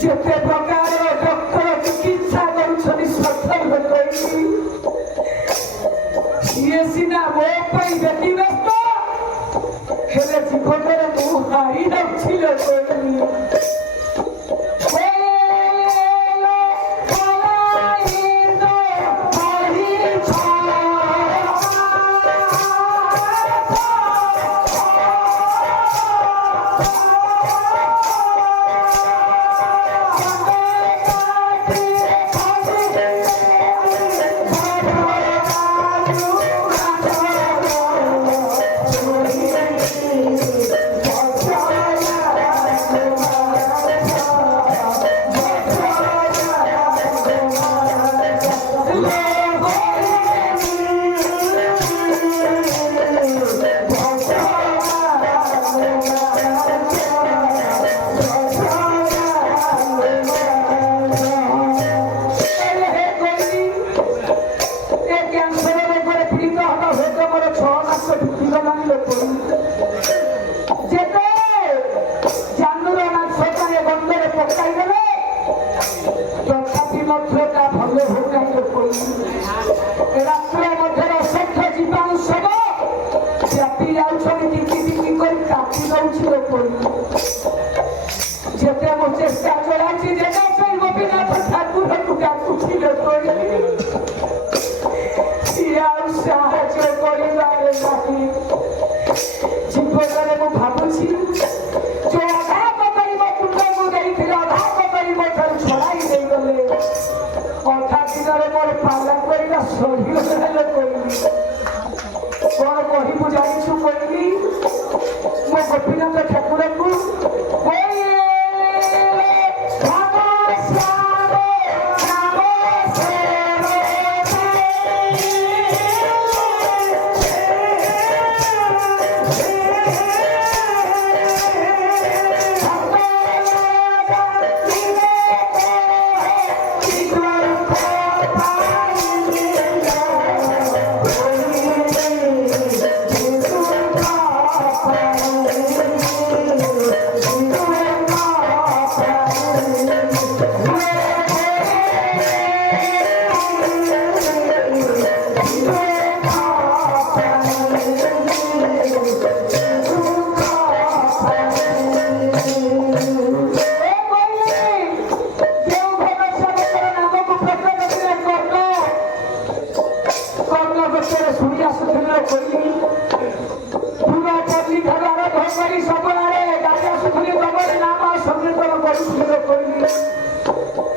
ଯେତେ ପ୍ରକାର ଡକ୍ଟର ଚିକିତ୍ସା କରୁଛନ୍ତି ସଫଳ କହିଲି ସିଏ ସିନା ମୋ ପାଇଁ ବ୍ୟତିବ୍ୟସ୍ତ ହେଲେ ଜୀବନରେ ମୁଁ ହାରି ନଥିଲି କହିଲି ରାସ୍ତା ମଧ୍ୟରେ ଅସଂଖ୍ୟ ଜୀବାଣୁ ସବୁ ବ୍ୟାପି ଯାଉଛନ୍ତି ଟିକି ଟିକି କରି କାଟି ଦଉଛି ଯେତେ ମୁଁ ଚେଷ୍ଟା ଚଳାଇଛି ଯେତେ ସେଇ ଗୋପୀନାଥ ଠାକୁରଙ୍କୁ ଡାକୁଥିଲେ ସିଏ ଆଉ ସାହାଯ୍ୟ କରିବାରେ ନାହିଁ ଜୀବନରେ ମୁଁ ଭାବୁଛି ଯୋଉ ଅଧା କରି ମୋ କୁଣ୍ଡକୁ ଦେଇଥିଲେ ଅଧା କରି ମୋ ଠାରୁ ଛଡ଼ାଇ ଦେଇଗଲେ ଅଧା ଦିନରେ ମୋର ପାଲା କରିବା ସରିଗଲେ କହିଲି କଣ କହିବୁ ଜାଣିଛୁ କହିଲି ମୋ ଗୋପୀନାଥ ଠାକୁରଙ୍କୁ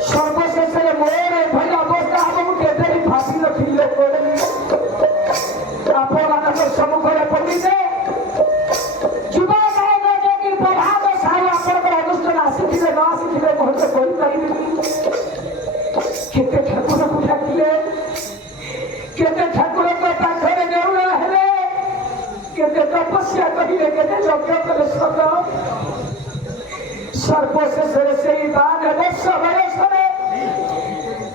ସର୍ବଶେଷରେ ମୋର ଏଭଳି ଅବସ୍ଥା ହବ ମୁଁ କେବେ ବି ଭାବି ନଥିଲି ଆପଣମାନଙ୍କ ସମ୍ମୁଖରେ ପଡ଼ିଲେ ଯୁବ ଗାୟକ ଯୋଗୀ ପ୍ରଭାତ ସାହୁ ଆପଣଙ୍କର ଅନୁଷ୍ଠାନ ଆସିଥିଲେ ନ ଆସିଥିଲେ ବହୁତ କହିପାରିବିନି କେତେ ଠାକୁରକୁ ଡାକିଲେ କେତେ ଠାକୁରଙ୍କ ପାଖରେ ନେଉଳ ହେଲେ କେତେ ତପସ୍ୟା କରିଲେ କେତେ ଯଜ୍ଞ କଲେ ସତ ସର୍ବଶେଷରେ ସେଇ 52 ବର୍ଷ ବୟସରେ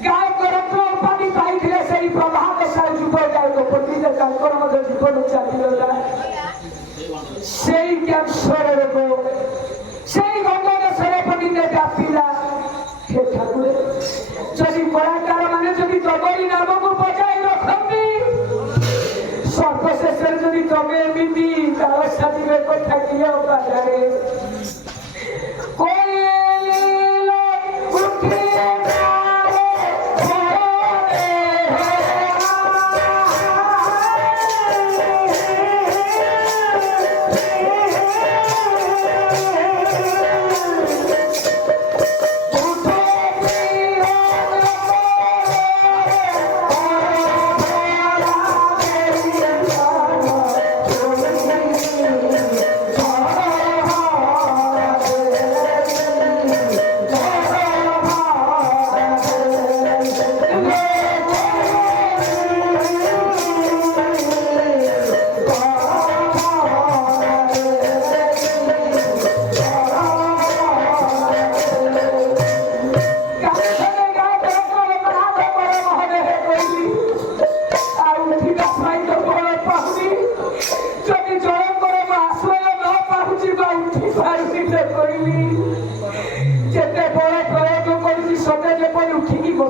ଗାୟକ ରତ୍ନ ଉପାଧି ପାଇଥିଲେ ସେଇ ପ୍ରଭାତ ସାହୁ ଯୁବ ଗାୟକ ପଣ୍ଡିତ ତାଙ୍କର ମଧ୍ୟ ଜୀବନ ଚାଲିଗଲା ସେଇ କ୍ୟାନ୍ସର ରୋଗ ସେଇ ରୋଗ ଦେଶରେ ପଣ୍ଡିତ ବ୍ୟାପିଲା ହେ ଠାକୁର ଯଦି କଳାକାର ମାନେ ଯଦି ତମରି ନାମକୁ ବଜାଇ ରଖନ୍ତି ସର୍ବଶେଷରେ ଯଦି ତମେ ଏମିତି ତାଳ ସାଜିବେ କଥା କିଏ ବାଜାରେ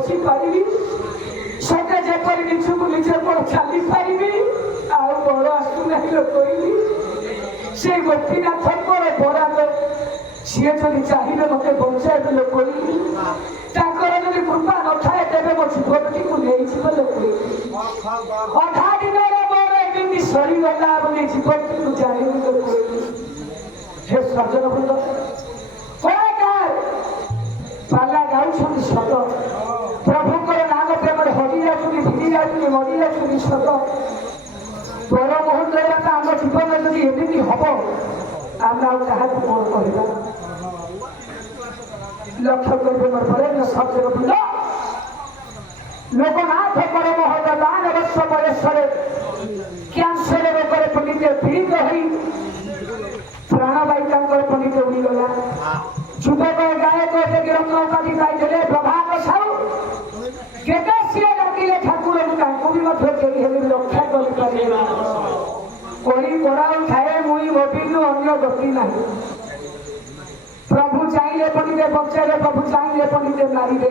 बसी पारि सते जेपर निचु को निचे पर चली पारि आ बड़ आसु नहीं लोक से गोपीनाथ बराद सी जब चाहिए मत बचाए बोले कोई जब कृपा न थाए तेज मो जीवन को नहीं बोले अधा दिन मोर एमती सरीगला बोली जीवन को जानी हे सज्जन बृंद पाला गाँव सत प्रभुकर नाम प्रेम हरि जाऊँ भिड़ी जाऊँ मरी जाऊँ सत पर मुहूर्त आम जीवन जब एमती हम आम क्या कौन कहवा लक्ष्य करबे मोर पर सज्जन बृंद लोकनाथ परम हजान वर्ष बयसरे कैंसर रोग पीड़ित पीड़ित हो प्राणवायु पीड़ित उड़ीगला युवक गायक रत्न उपाधि पाई प्रभात साहू केते सी डाकिले ठाकुर भी रक्षा कर खाए मुई मोबिलु अन्य गति ना प्रभु चाहिए पड़िते बचाइले प्रभु चाहिए पड़िते मारिदे।